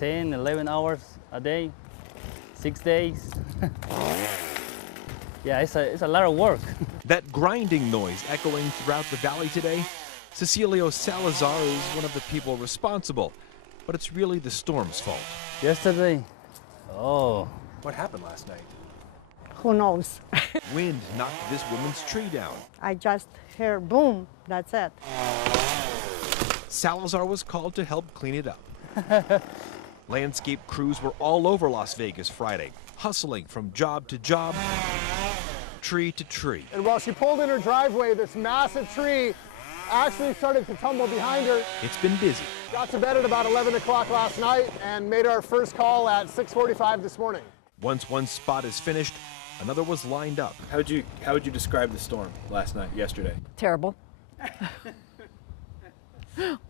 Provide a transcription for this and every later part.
10, 11 hours a day, 6 days. Yeah, it's a lot of work. That grinding noise echoing throughout the valley today, Cecilio Salazar is one of the people responsible, but it's really the storm's fault. Yesterday, oh. What happened last night? Who knows? Wind knocked this woman's tree down. I just hear boom, that's it. Salazar was called to help clean it up. Landscape crews were all over Las Vegas Friday, hustling from job to job, tree to tree. And while she pulled in her driveway, this massive tree actually started to tumble behind her. It's been busy. Got to bed at about 11 o'clock last night and made our first call at 6:45 this morning. Once one spot is finished, another was lined up. How would you describe the storm last night, yesterday? Terrible.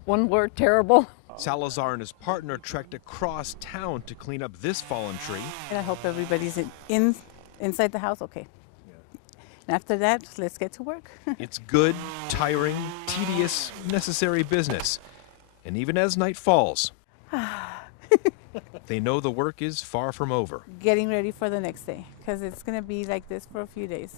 One word, terrible. Salazar and his partner trekked across town to clean up this fallen tree. And I hope everybody's inside the house okay. And after that, let's get to work. It's good, tiring, tedious, necessary business. And even as night falls, they know the work is far from over. Getting ready for the next day, because it's going to be like this for a few days.